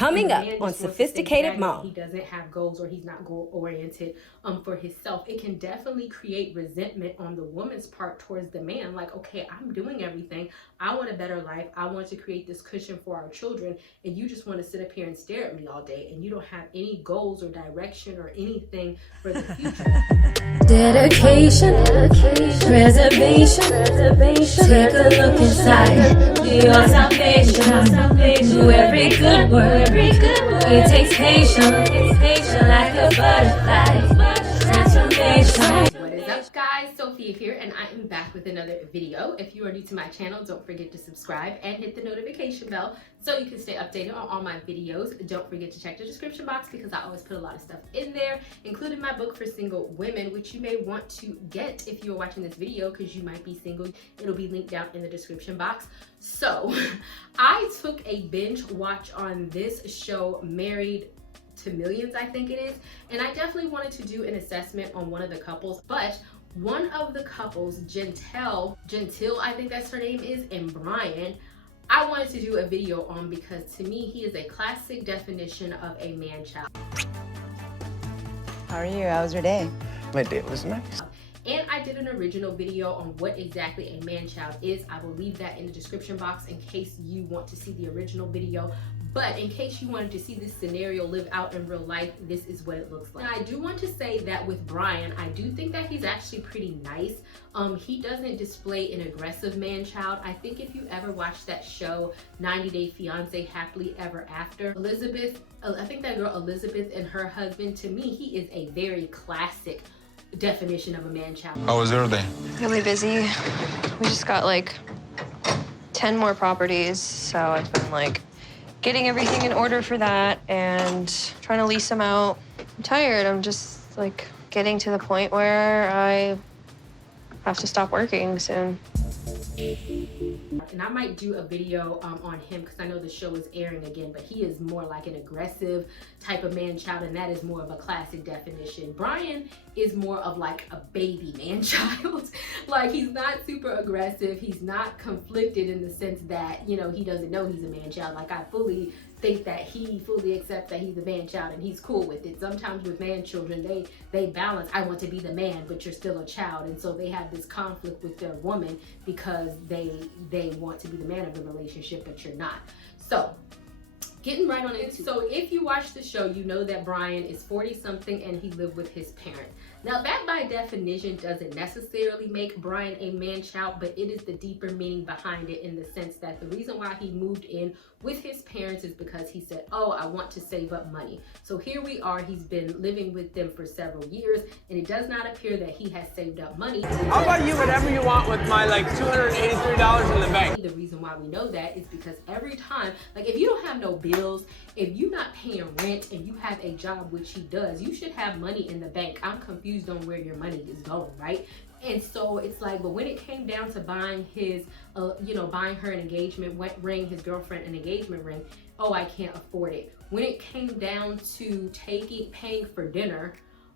Coming up on Sophisticated Mom. He doesn't have goals or he's not goal oriented for himself. It can definitely create resentment on the woman's part towards the man. Like, okay, I'm doing everything. I want a better life. I want to create this cushion for our children. And you just want to sit up here and stare at me all day. And you don't have any goals or direction or anything for the future. Dedication, preservation, take a look inside your salvation. Do every good work, it takes patience, like a butterfly, transformation. What is up, guys? Sophie here, and I am back with another video. If you are new to my channel, don't forget to subscribe and hit the notification bell so you can stay updated on all my videos. Don't forget to check the description box because I always put a lot of stuff in there, including my book for single women, which you may want to get if you're watching this video because you might be single. It'll be linked down in the description box. So I took a binge watch on this show, Married to Millions, I think it is, and I definitely wanted to do an assessment on one of the couples, but one of the couples, Gentille, I think that's her name is, and Brian, I wanted to do a video on because to me he is a classic definition of a man-child. How are you? How was your day? My day was nice. And I did an original video on what exactly a man-child is. I will leave that in the description box in case you want to see the original video. But in case you wanted to see this scenario live out in real life, this is what it looks like. And I do want to say that with Brian, I do think that he's actually pretty nice. He doesn't display an aggressive man-child. I think if you ever watched that show, 90 Day Fiancé Happily Ever After, Elizabeth, I think that girl Elizabeth and her husband, to me, he is a very classic definition of a man-child. How was your day? Really busy. We just got like 10 more properties, so I've been like getting everything in order for that and trying to lease them out. I'm tired. I'm just like getting to the point where I have to stop working soon. And I might do a video on him because I know the show is airing again, but he is more like an aggressive type of man-child, and that is more of a classic definition. Brian is more of like a baby man-child. Like, he's not super aggressive. He's not conflicted in the sense that, you know, he doesn't know he's a man-child. Like, I fully think that he fully accepts that he's a man-child and he's cool with it. Sometimes with man-children, they balance, I want to be the man, but you're still a child. And so they have this conflict with their woman because they want to be the man of the relationship, but you're not. So getting right on into it. So if you watch the show, you know that Brian is 40-something and he lived with his parents. Now that by definition doesn't necessarily make Brian a man-child, but it is the deeper meaning behind it in the sense that the reason why he moved in with his parents is because he said, oh, I want to save up money. So here we are, he's been living with them for several years, and it does not appear that he has saved up money. How about you, whatever you want with my like $283 in the bank? The reason why we know that is because every time, like if you don't have no bills, if you're not paying rent and you have a job, which he does, you should have money in the bank. I'm confused on where your money is going, right? And so it's like, but when it came down to buying his, buying her an engagement ring, his girlfriend an engagement ring, oh, I can't afford it. When it came down to paying for dinner,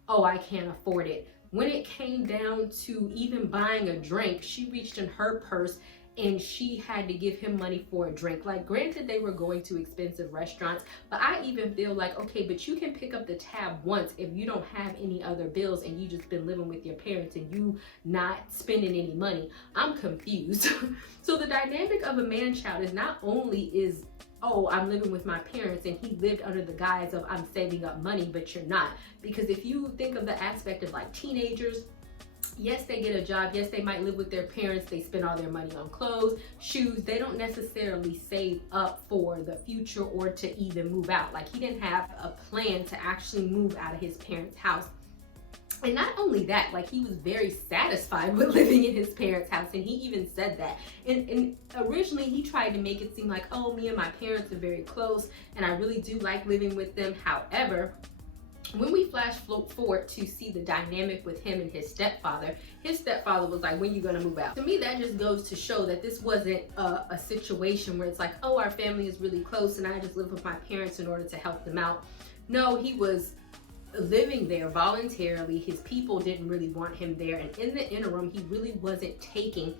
oh, I can't afford it. When it came down to even buying a drink, she reached in her purse and she had to give him money for a drink. Like, granted, they were going to expensive restaurants, but I even feel like, okay, but you can pick up the tab once if you don't have any other bills and you just been living with your parents and you not spending any money. I'm confused. So the dynamic of a man-child is not only is, oh, I'm living with my parents and he lived under the guise of I'm saving up money, but you're not. Because if you think of the aspect of like teenagers, yes, they get a job. Yes, they might live with their parents. They spend all their money on clothes, shoes. They don't necessarily save up for the future or to even move out. Like, he didn't have a plan to actually move out of his parents' house. And not only that, like, he was very satisfied with living in his parents' house, and he even said that. And originally he tried to make it seem like, oh, me and my parents are very close and I really do like living with them. However, when we flash forward to see the dynamic with him and his stepfather was like, when you gonna move out? To me, that just goes to show that this wasn't a situation where it's like, oh, our family is really close and I just live with my parents in order to help them out. No, he was living there voluntarily. His people didn't really want him there, and in the interim, he really wasn't taking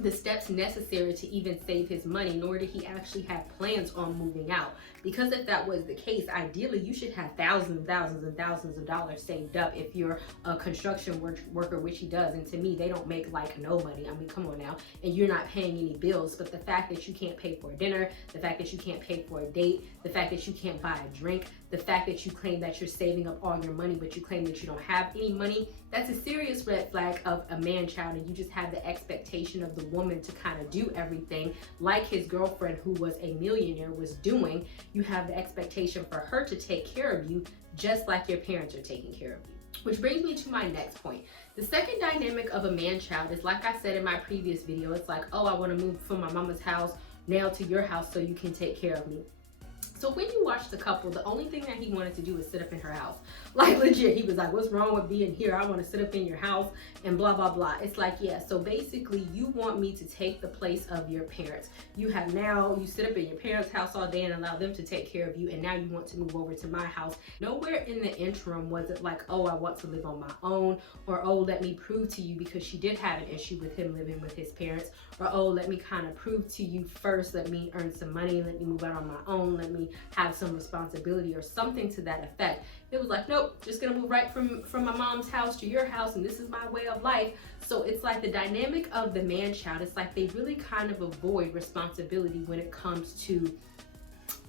the steps necessary to even save his money, nor did he actually have plans on moving out. Because if that was the case, ideally you should have thousands and thousands and thousands of dollars saved up if you're a construction worker, which he does. And to me, they don't make like no money. I mean, come on now. And you're not paying any bills. But the fact that you can't pay for a dinner, the fact that you can't pay for a date, the fact that you can't buy a drink, the fact that you claim that you're saving up all your money, but you claim that you don't have any money, that's a serious red flag of a man-child. And you just have the expectation of the woman to kind of do everything like his girlfriend, who was a millionaire, was doing. You have the expectation for her to take care of you just like your parents are taking care of you. Which brings me to my next point. The second dynamic of a man-child is, like I said in my previous video, it's like, oh, I want to move from my mama's house now to your house so you can take care of me. So when you watch the couple, the only thing that he wanted to do was sit up in her house. Like legit, he was like, what's wrong with being here? I want to sit up in your house and blah, blah, blah. It's like, yeah, so basically you want me to take the place of your parents. You sit up in your parents' house all day and allow them to take care of you, and now you want to move over to my house. Nowhere in the interim was it like, oh, I want to live on my own, or oh, let me prove to you, because she did have an issue with him living with his parents, or oh, let me kind of prove to you first, let me earn some money, let me move out on my own, let me have some responsibility, or something to that effect. It was like, nope, just gonna move right from my mom's house to your house, and this is my way of life. So it's like the dynamic of the man-child, it's like they really kind of avoid responsibility when it comes to,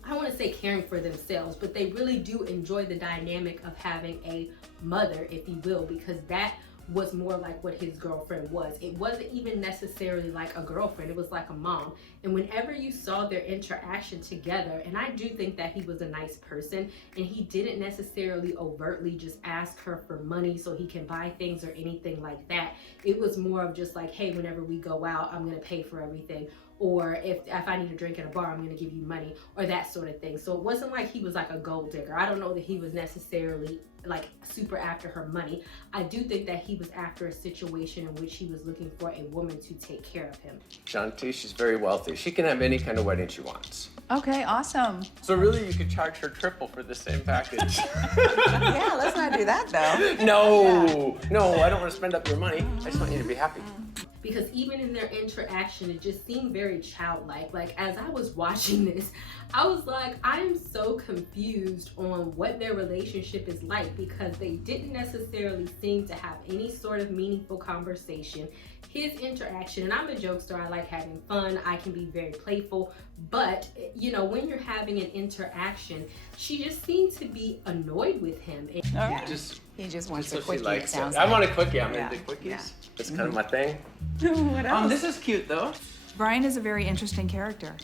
I want to say caring for themselves, but they really do enjoy the dynamic of having a mother, if you will, because that was more like what his girlfriend was. It wasn't even necessarily like a girlfriend, it was like a mom. And whenever you saw their interaction together, and I do think that he was a nice person, and he didn't necessarily overtly just ask her for money so he can buy things or anything like that. It was more of just like, hey, whenever we go out, I'm gonna pay for everything. Or if I need a drink at a bar, I'm gonna give you money, or that sort of thing. So it wasn't like he was like a gold digger. I don't know that he was necessarily like super after her money. I do think that he was after a situation in which he was looking for a woman to take care of him. Shanti, she's very wealthy. She can have any kind of wedding she wants. Okay, awesome. So really, you could charge her triple for the same package. Yeah, let's not do that though. No, I don't want to spend up your money. I just want you to be happy. Because even in their interaction, it just seemed very childlike. Like, as I was watching this, I was like, I am so confused on what their relationship is like, because they didn't necessarily seem to have any sort of meaningful conversation. His interaction, and I'm a jokester, I like having fun, I can be very playful, but you know, when you're having an interaction, she just seemed to be annoyed with him. Yeah. He just wants a quickie, it sounds like. I want a quickie. I'm Yeah. into quickies. Yeah. That's kind of my thing. What else? This is cute though. Brian is a very interesting character.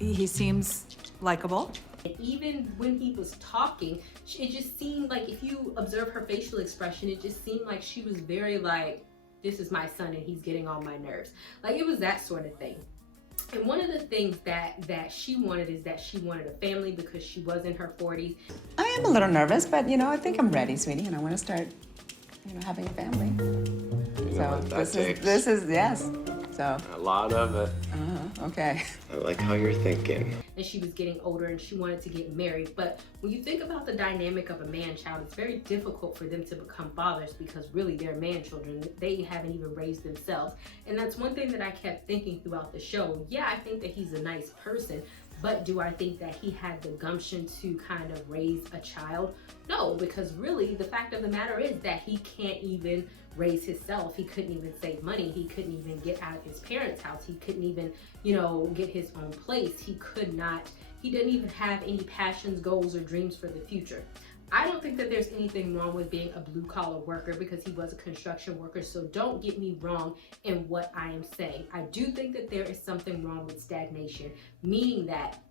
He seems likable. And even when he was talking, it just seemed like, if you observe her facial expression, it just seemed like she was very like, this is my son and he's getting on my nerves. Like, it was that sort of thing. And one of the things that she wanted is that she wanted a family, because she was in her 40s. I am a little nervous, but you know, I think I'm ready, sweetie, and I want to start, you know, having a family. You know what that takes. this is yes. So. A lot of it. Okay. I like how you're thinking. And she was getting older and she wanted to get married. But when you think about the dynamic of a man-child, it's very difficult for them to become fathers, because really they're man-children. They haven't even raised themselves. And that's one thing that I kept thinking throughout the show. Yeah, I think that he's a nice person, but do I think that he had the gumption to kind of raise a child? No, because really the fact of the matter is that he can't even raise himself. He couldn't even save money. He couldn't even get out of his parents' house. He couldn't even, you know, get his own place. He didn't even have any passions, goals, or dreams for the future. I don't think that there's anything wrong with being a blue-collar worker, because he was a construction worker, so don't get me wrong in what I am saying. I do think that there is something wrong with stagnation, meaning that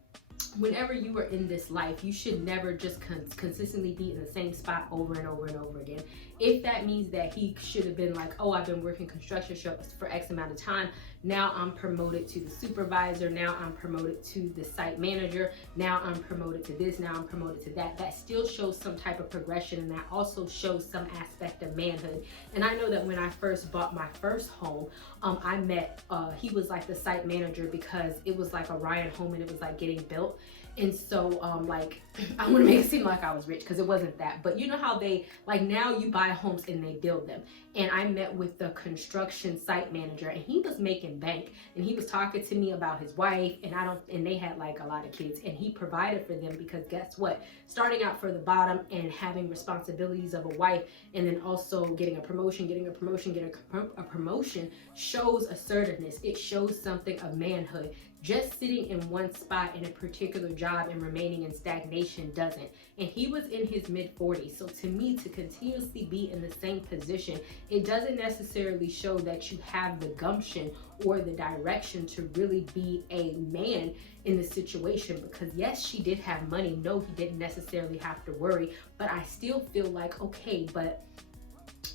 whenever you are in this life, you should never just consistently be in the same spot over and over and over again. If that means that he should have been like, oh, I've been working construction shows for X amount of time, now I'm promoted to the supervisor, now I'm promoted to the site manager, now I'm promoted to this, now I'm promoted to that. That still shows some type of progression, and that also shows some aspect of manhood. And I know that when I first bought my first home, I met, he was like the site manager, because it was like a Ryan home and it was like getting built. And so, like, I want to make it seem like I was rich because it wasn't that. But you know how they, like, now you buy homes and they build them. And I met with the construction site manager, and he was making bank. And he was talking to me about his wife, and they had like a lot of kids. And he provided for them because guess what? Starting out for the bottom and having responsibilities of a wife, and then also getting a promotion shows assertiveness. It shows something of manhood. Just sitting in one spot in a particular job and remaining in stagnation doesn't. And he was in his mid-40s. So to me, to continuously be in the same position, it doesn't necessarily show that you have the gumption or the direction to really be a man in the situation. Because yes, she did have money. No, he didn't necessarily have to worry. But I still feel like, okay, but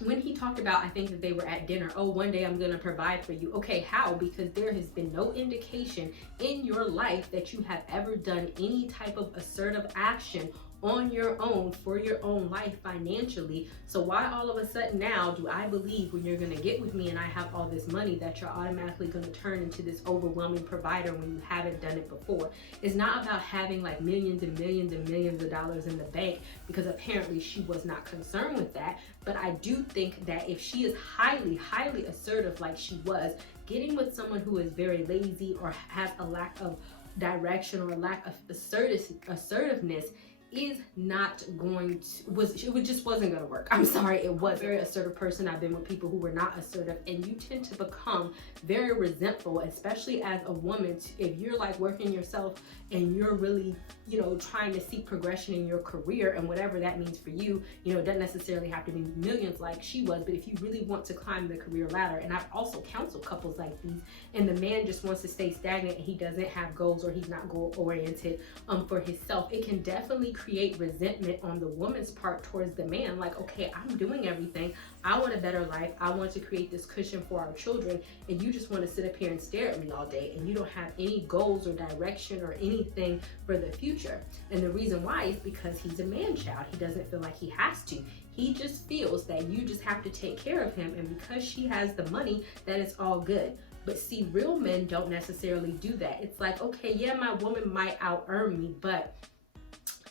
when he talked about, I think that they were at dinner, oh, one day I'm gonna provide for you. Okay, how? Because there has been no indication in your life that you have ever done any type of assertive action on your own for your own life financially. So why all of a sudden now do I believe when you're gonna get with me and I have all this money that you're automatically gonna turn into this overwhelming provider when you haven't done it before? It's not about having like millions and millions and millions of dollars in the bank, because apparently she was not concerned with that. But I do think that if she is highly, highly assertive like she was, getting with someone who is very lazy or has a lack of direction or a lack of assertiveness is not going to, it just wasn't going to work. I'm sorry, it was a very assertive person. I've been with people who were not assertive, and you tend to become very resentful, especially as a woman. If you're like working yourself and you're really, you know, trying to seek progression in your career and whatever that means for you, you know, it doesn't necessarily have to be millions like she was, but if you really want to climb the career ladder, and I've also counseled couples like these, and the man just wants to stay stagnant and he doesn't have goals or he's not goal oriented for himself, it can definitely create resentment on the woman's part towards the man. Like, okay, I'm doing everything. I want a better life. I want to create this cushion for our children, and you just want to sit up here and stare at me all day, and you don't have any goals or direction or anything for the future. And the reason why is because he's a man child. He doesn't feel like he has to. He just feels that you just have to take care of him, and because she has the money, that it's all good. But see, real men don't necessarily do that. It's like, okay, yeah, my woman might out-earn me, but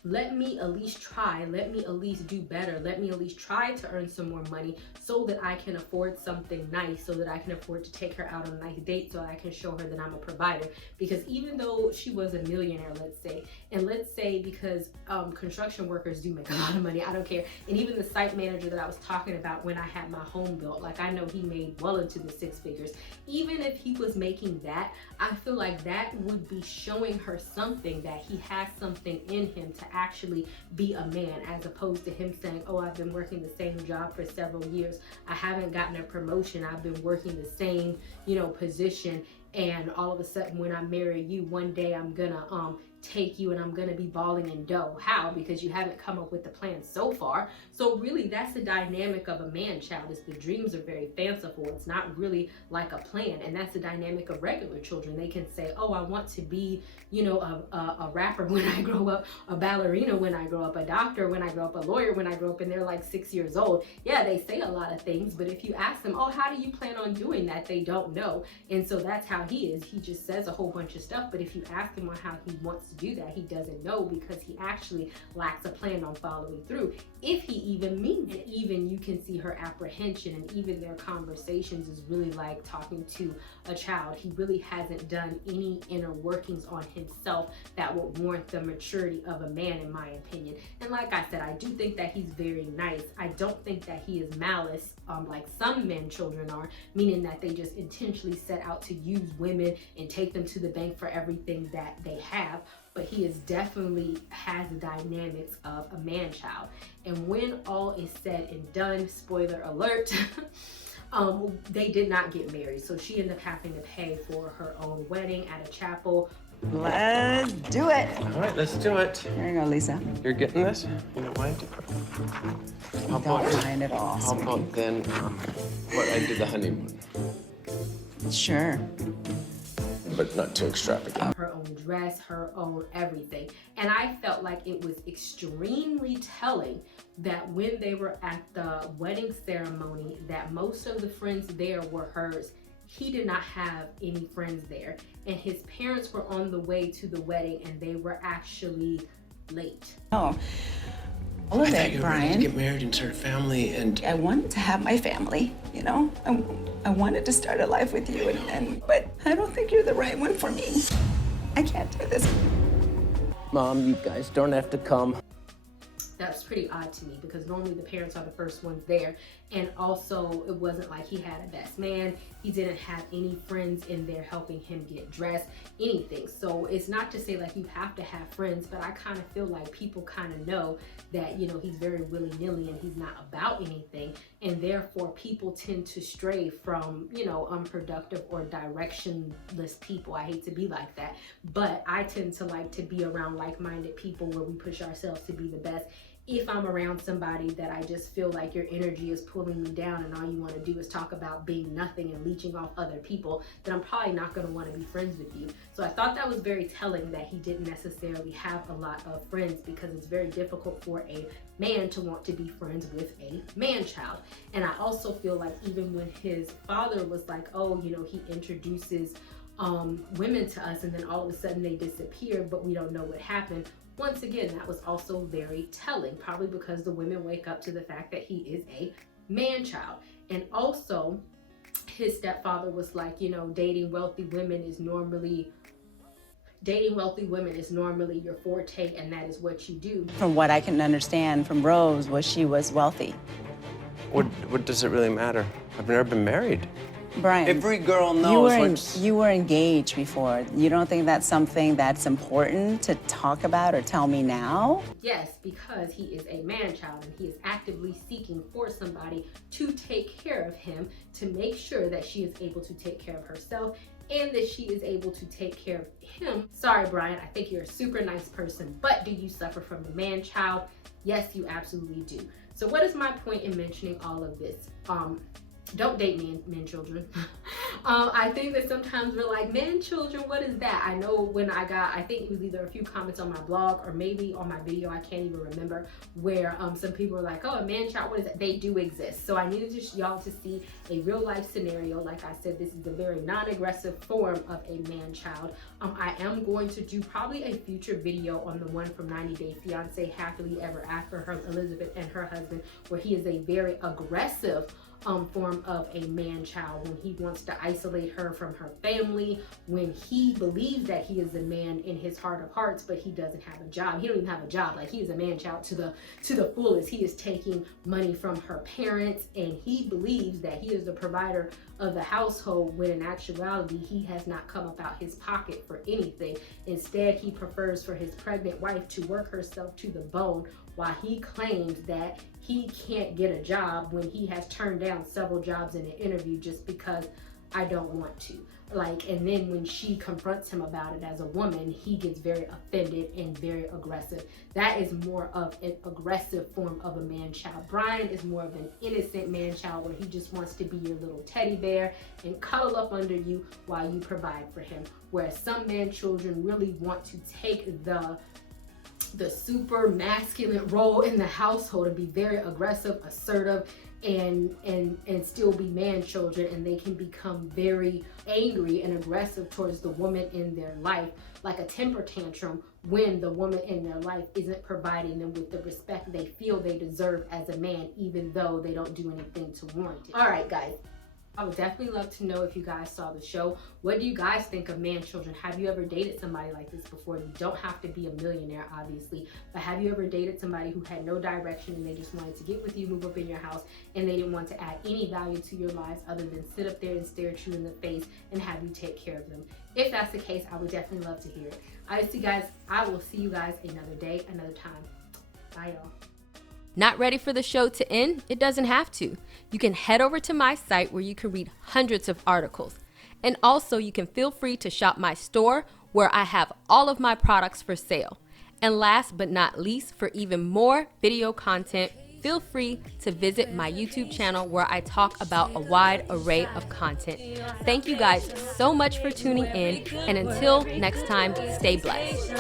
let me at least try. Let me at least do better. Let me at least try to earn some more money so that I can afford something nice, so that I can afford to take her out on a nice date, so I can show her that I'm a provider. Because even though she was a millionaire, let's say, and let's say because construction workers do make a lot of money, I don't care. And even the site manager that I was talking about when I had my home built, like I know he made well into the six figures. Even if he was making that, I feel like that would be showing her something, that he has something in him to actually be a man, as opposed to him saying, oh, I've been working the same job for several years. I haven't gotten a promotion. I've been working the same, you know, position. And all of a sudden when I marry you, one day I'm gonna take you and I'm gonna be balling in dough. How? Because you haven't come up with the plan so far. So really, that's the dynamic of a man child, is the dreams are very fanciful. It's not really like a plan. And that's the dynamic of regular children. They can say, oh, I want to be, you know, a rapper when I grow up, a ballerina when I grow up, a doctor when I grow up, a lawyer when I grow up, and they're like 6 years old. Yeah, they say a lot of things, but if you ask them, oh, how do you plan on doing that? They don't know. And so that's how he is. He just says a whole bunch of stuff, but if you ask him on how he wants to do that, he doesn't know, because he actually lacks a plan on following through, if he even means it. Even you can see her apprehension, and even their conversations is really like talking to a child. He really hasn't done any inner workings on himself that would warrant the maturity of a man, in my opinion. And like I said, I do think that he's very nice. I don't think that he is malice, like some men children are, meaning that they just intentionally set out to use women and take them to the bank for everything that they have. But he is definitely has the dynamics of a man child. And when all is said and done, spoiler alert, they did not get married. So she ended up having to pay for her own wedding at a chapel. Let's do it. All right, let's do it. Here you go, Lisa. You're getting this? You don't mind? How Don't mind at all. How about then what I did the honeymoon? Sure. But not too extravagant. Her own dress, her own everything. And I felt like it was extremely telling that when they were at the wedding ceremony, that most of the friends there were hers. he did not have any friends there, and his parents were on the way to the wedding and they were actually late. Oh, all of I thought it, you were ready to Brian. get married and start a family, and I wanted to have my family, you know? I wanted to start a life with you, but I don't think you're the right one for me. I can't do this. Mom, you guys don't have to come. That's pretty odd to me because normally the parents are the first ones there, and also it wasn't like he had a best man. He didn't have any friends in there helping him get dressed, anything. So it's not to say like you have to have friends, but I kind of feel like people kind of know that, you know, he's very willy-nilly and he's not about anything, and therefore people tend to stray from, you know, unproductive or directionless people. I hate to be like that, but I tend to like to be around like-minded people where we push ourselves to be the best. If I'm around somebody that I just feel like your energy is pulling me down and all you want to do is talk about being nothing and leeching off other people, then I'm probably not going to want to be friends with you. So I thought that was very telling that he didn't necessarily have a lot of friends, because it's very difficult for a man to want to be friends with a man-child. And I also feel like even when his father was like, oh, you know, he introduces women to us and then all of a sudden they disappear, but we don't know what happened. Once again, that was also very telling, probably because the women wake up to the fact that he is a man-child. And also, his stepfather was like, you know, dating wealthy women is normally your forte, and that is what you do. From what I can understand from Rose, was she was wealthy. What does it really matter? I've never been married. Brian, Every girl knows you were engaged before. You don't think that's something that's important to talk about or tell me now? Yes, because he is a man-child and he is actively seeking for somebody to take care of him, to make sure that she is able to take care of herself and that she is able to take care of him. Sorry, Brian, I think you're a super nice person, but do you suffer from the man-child? Yes, you absolutely do. So what is my point in mentioning all of this? Don't date men children. I think that sometimes we're like, men children, what is that? I know when I think it was either a few comments on my blog or maybe on my video, I can't even remember, where some people were like, oh, a man child, what is that? They do exist. So I needed y'all to see a real life scenario. Like I said, this is a very non-aggressive form of a man child. I am going to do probably a future video on the one from 90 Day Fiance, Happily Ever After, Elizabeth and her husband, where he is a very aggressive form of a man-child, when he wants to isolate her from her family, when he believes that he is a man in his heart of hearts, but he doesn't have a job. He don't even have a job. Like, he is a man-child to the fullest. He is taking money from her parents, and he believes that he is the provider of the household, when in actuality he has not come up out his pocket for anything. Instead, he prefers for his pregnant wife to work herself to the bone, while he claims that he can't get a job when he has turned down several jobs in an interview just because I don't want to. Like, and then when she confronts him about it as a woman, he gets very offended and very aggressive. That is more of an aggressive form of a man-child. Brian is more of an innocent man-child, where he just wants to be your little teddy bear and cuddle up under you while you provide for him. Whereas some man-children really want to take the super masculine role in the household and be very aggressive, assertive, and still be man children, and they can become very angry and aggressive towards the woman in their life, like a temper tantrum, when the woman in their life isn't providing them with the respect they feel they deserve as a man, even though they don't do anything to warrant it. All right, guys, I would definitely love to know if you guys saw the show. What do you guys think of man children? Have you ever dated somebody like this before? You don't have to be a millionaire, obviously, but have you ever dated somebody who had no direction and they just wanted to get with you, move up in your house, and they didn't want to add any value to your lives other than sit up there and stare at you in the face and have you take care of them? If that's the case, I would definitely love to hear it. I will see you guys another day, another time. Bye, y'all. Not ready for the show to end? It doesn't have to. You can head over to my site where you can read hundreds of articles. And also you can feel free to shop my store where I have all of my products for sale. And last but not least, for even more video content, feel free to visit my YouTube channel where I talk about a wide array of content. Thank you guys so much for tuning in, and until next time, stay blessed.